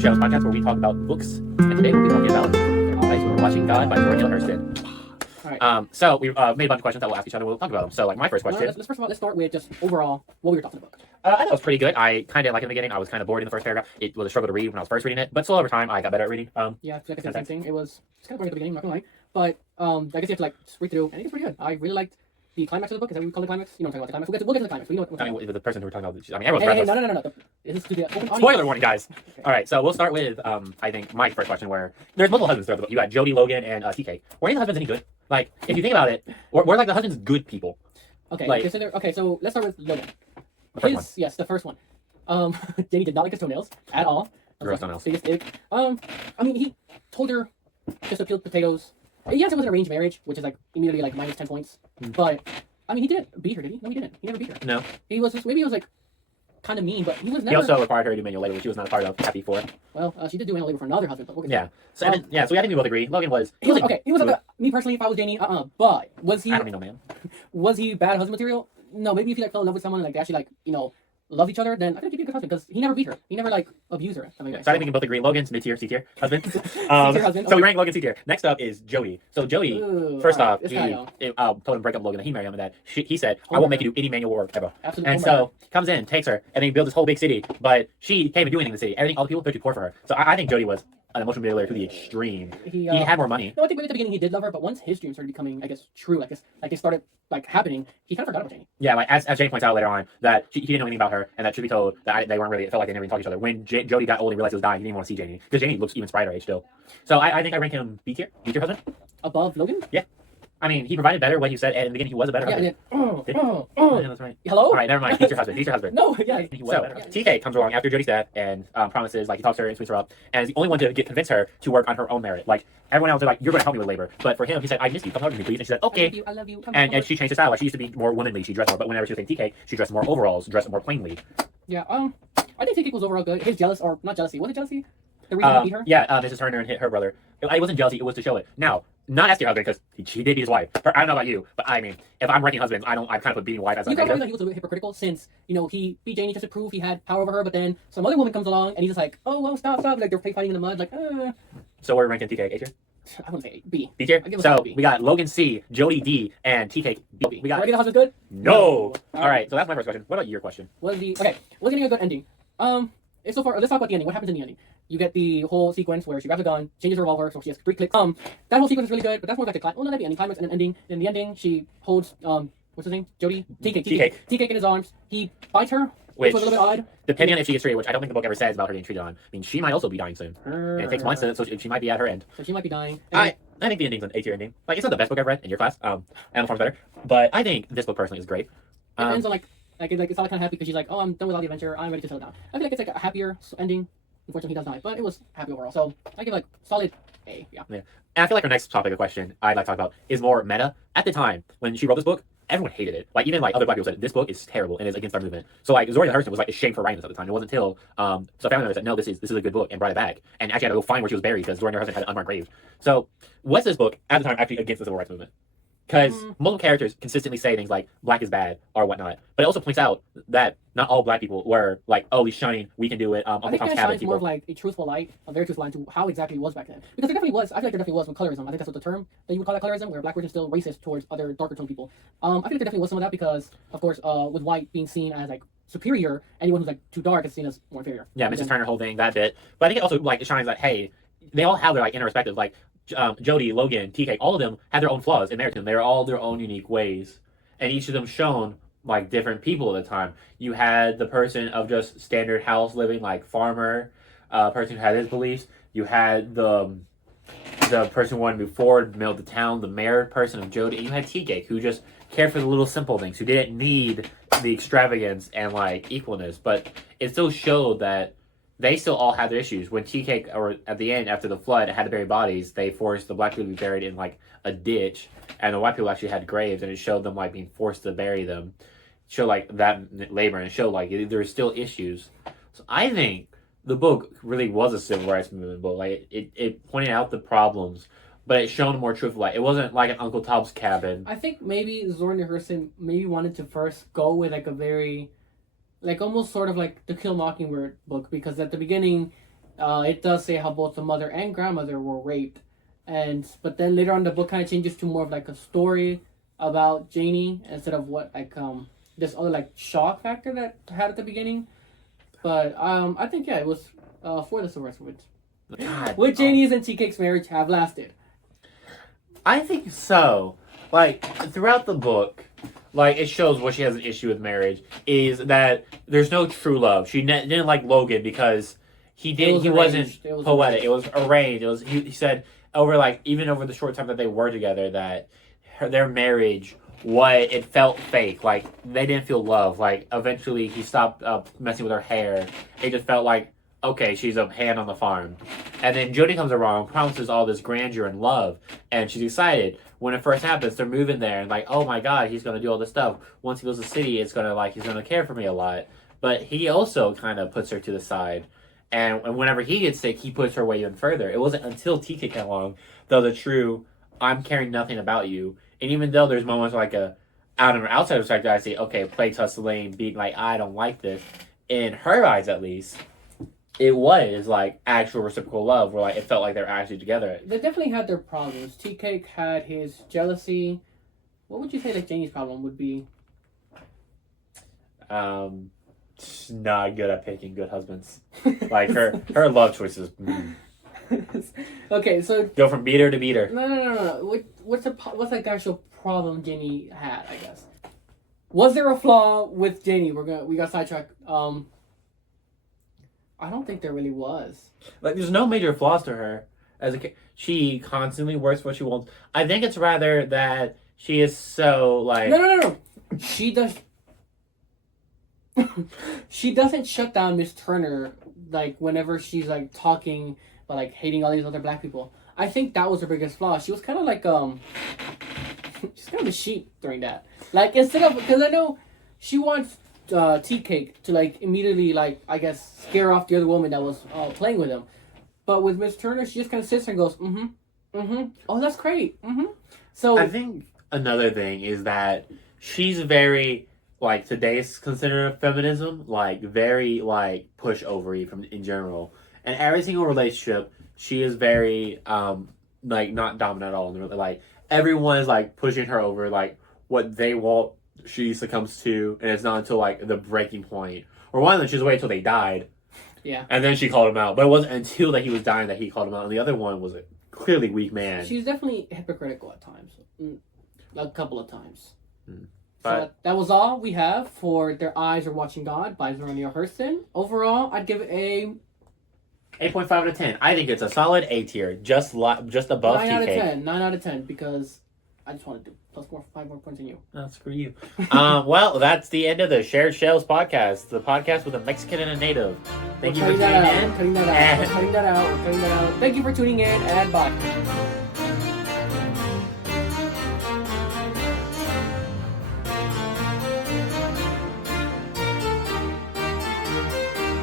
Nerd Shelves podcast where we talk about books. And today we'll be talking about We're Watching God by Zora Neale Hurston. All right. So we've made a bunch of questions that we'll ask each other. We'll talk about them. So, like, my first question. Let's first of all, let's start with just overall what we were talking about. I thought it was pretty good. I kind of like in the beginning. I was kind of bored in the first paragraph. It was a struggle to read when I was first reading it, but still over time I got better at reading. Yeah, I feel like it's the same thing. It was kind of boring at the beginning, not gonna lie, but I guess you have to like just read through, and I think it's pretty good. I really liked the climax of the book. Is that what we call the climax? You know what I'm talking about the climax. We'll get to the climax. We know what. I mean, with the person who we're talking about. I mean, everyone's Hey, read no. those. This is to the open audience. Spoiler warning, guys. All right, so we'll start with I think my first question, where there's multiple husbands throughout the book. You got Jody, Logan, and TK. Were any of the husbands any good? Like, if you think about it, we're like the husbands good people. Okay. Like- So let's start with Logan. The first one. Yes, the first one. Danny did not like his toenails at all. Gross toenails. Biggest dick. I mean, he told her just to peel potatoes. Yes, it was an arranged marriage, which is like immediately like minus 10 points. But I mean, he didn't beat her, did he? No, he didn't. He never beat her. No. He was just maybe he was like kind of mean, but he was never. He also required her to do manual labor, which she was not a part of. Happy for. Well, she did do manual labor for another husband, but we'll get to Yeah. So and then, so I think we both agree. Logan was. that. He was okay. He was like me personally. If I was Danny, But was he? I don't need no man. Was he bad husband material? No. Maybe if he like fell in love with someone and like they actually like loved each other, then I think he'd be a good husband because he never beat her. He never like abused her. I mean, So I think we can both agree. Logan's mid-tier, C-tier husband. C-tier husband. So we rank Logan C-tier. Next up is Jody. So Jody, Ooh, first alright, off, this he guy, yo. told him to break up Logan and he married him, and that he said, "I won't make you do any manual work ever." Absolutely. And so comes in, takes her, and then he builds this whole big city. But she can't even do anything in the city. Everything, all the people are too poor for her. So I think Jody was an emotional manipulator to the extreme. he He had more money. No, I think maybe at the beginning he did love her, but once his dreams started becoming, I guess, true, like this, like they started like happening, he kind of forgot about Janie. Yeah, like as Jane points out later on, that he didn't know anything about her, and that should be told that they weren't really. It felt like they never even talked to each other. When Jody got old and realized he was dying, he didn't even want to see Janie because Janie looks even spriter age still. So I think I rank him B tier husband. Above Logan? I mean, he provided better, like you said, and in the beginning he was a better Yeah, and husband. then, Yeah, that's right. hello? All right, never mind. He's your husband. He's your husband. No, yeah. He was a better husband. TK comes along after Jody's death and promises, like, he talks to her and sweets her up, and is the only one to convince her to work on her own merit. Like, everyone else is like, "You're going to help me with labor," but for him, he said, "I miss you. Come hug me, please." And she said, "Okay." I love you. Come And on. she changed her style. Like, she used to be more womanly. She dressed more, but whenever she was saying TK, she dressed more overalls, dressed more plainly. Yeah, I think TK was overall good. His jealous, or not jealousy. Was it jealousy? The reason he beat her? Yeah, Mrs. Turner and hit her brother. It wasn't jealousy. It was to show it. Now, not as your husband because she did beat his wife. I don't know about you, but I mean, if I'm ranking husbands, I kind of put beating wife as a You can argue negative. that he was a little hypocritical since, he beat Janie just to prove he had power over her, but then some other woman comes along and he's just like, "Oh, well, stop. Like, they're fighting in the mud. Like, So we're ranking TK A tier. I wouldn't say B. B tier. I give it So a B. we got Logan C, Jody D, and TK B. We got Regular husband good? no. All right. So that's my first question. What about your question? Was getting a good ending. So far, let's talk about the ending. What happens in the ending? You get the whole sequence where she grabs a gun, changes her revolver, so she has 3 clicks. That whole sequence is really good, but that's more like the climax. Oh no, that'd be ending climax and then ending. In the ending, she holds what's his name? Jody? TK in his arms. He bites her, which was a little bit odd. Depending on if she gets treated, which I don't think the book ever says about her getting treated on. I mean, she might also be dying soon. And it takes months, so she might be at her end. So she might be dying. I think the ending's an A tier ending. Like, it's not the best book I've read in your class. Animal Farm's better, but I think this book personally is great. It ends on it's all kind of happy because she's like, "Oh, I'm done with all the adventure. I'm ready to settle down." I feel like it's like a happier ending. Unfortunately, he does die, but it was happy overall. So I give solid A. Yeah. And I feel like our next topic of question I'd like to talk about is more meta. At the time when she wrote this book, everyone hated it. Like, even like other black people said this book is terrible and is against our movement. So like Zora Neale Hurston was like ashamed for writing this at the time. It wasn't until so family members said, "No, this is a good book," and brought it back. And actually had to go find where she was buried because Zora Neale Hurston had an unmarked grave. So was this book at the time actually against the civil rights movement? Because multiple characters consistently say things like black is bad or whatnot, but it also points out that not all black people were like, "Oh, he's shining, we can do it." I Uncle think Tom's that Cabin shines more people. of like a truthful light, a very truthful light to how exactly it was back then. Because there definitely was. I feel like there definitely was with colorism. I think that's what the term that you would call that colorism, where black were still racist towards other darker toned people. I feel like there definitely was some of that because, of course, with white being seen as like superior, anyone who's like too dark is seen as more inferior. Yeah, Mrs. Turner holding that bit, but I think it also like it shines that hey, they all have their like inner perspectives. Like Jody, Logan, TK, all of them had their own flaws in American. They're all their own unique ways, and each of them shown like different people at the time. You had the person of just standard house living, like farmer, person who had his beliefs. You had the person who wanted to move forward, build the town, the mayor person of Jody, and you had TK who just cared for the little simple things, who didn't need the extravagance and like equalness, but it still showed that they still all had their issues. When TK, or at the end, after the flood, had to bury bodies, they forced the black people to be buried in like a ditch, and the white people actually had graves, and it showed them like being forced to bury them. It showed like that labor, and it showed like there's still issues. So I think the book really was a civil rights movement book. Like it pointed out the problems, but it shone more truthful light. It wasn't like an Uncle Tom's Cabin. I think maybe Zora Neale Hurston maybe wanted to first go with like a very, like almost sort of like the Kill Mockingbird book, because at the beginning, it does say how both the mother and grandmother were raped, but then later on the book kind of changes to more of like a story about Janie instead of what like this other like shock factor that had at the beginning. But I think it was for the Silver Swords. God, Would Janie's and Tea Cake's marriage have lasted? I think so. Like throughout the book, like it shows what she has an issue with marriage is that there's no true love. She didn't like Logan because he wasn't poetic. It was arranged. It was he said over like even over the short time that they were together that their marriage it felt fake. Like they didn't feel love. Like eventually he stopped messing with her hair. It just felt like okay, she's a hand on the farm. And then Jody comes along, promises all this grandeur and love, and she's excited. When it first happens, they're moving there, and like, oh my god, he's gonna do all this stuff. Once he goes to the city, it's gonna like he's gonna care for me a lot. But he also kind of puts her to the side, and whenever he gets sick, he puts her away even further. It wasn't until TK came along, though the true, I'm caring nothing about you. And even though there's moments like outside perspective, I say, okay, play tussling, being like, I don't like this. In her eyes, at least. It was like actual reciprocal love, where like it felt like they were actually together. They definitely had their problems. Tea Cake had his jealousy. What would you say like Janie's problem would be? Not good at picking good husbands. Like her love choices. Okay, so go from beater to beater. No. What's the actual problem Janie had? I guess. Was there a flaw with Janie? We got sidetracked. I don't think there really was. Like, there's no major flaws to her. She constantly works for what she wants. I think it's rather that she is so like. No. She does. She doesn't shut down Miss Turner like whenever she's like talking about like hating all these other black people. I think that was her biggest flaw. She was kind of like she's kind of a sheep during that. Like instead of because I know she wants. Tea Cake to like immediately like I guess scare off the other woman that was playing with him, but with Miss Turner she just kind of sits there and goes oh that's great So I think another thing is that she's very like today's considered feminism like very like pushover from in general, and every single relationship she is very like not dominant at all. Like everyone is like pushing her over like what they want. She succumbs to, and it's not until like the breaking point, or one of them she was waiting until they died, and then she called him out. But it wasn't until that he was dying that he called him out, and the other one was a clearly weak man. She's definitely hypocritical at times, a couple of times. But so that was all we have for "Their Eyes Are Watching God" by Zora Hurston. Overall, I'd give it a 8.5 out of 10. I think it's a solid A tier, just above 9 out of TK. 10. 9 out of 10 because I just want to do +5 more points than you. Oh, screw you. Well, that's the end of the Shared Shells podcast, the podcast with a Mexican and a native. Thank you for tuning in. Cutting that out. Thank you for tuning in, and bye.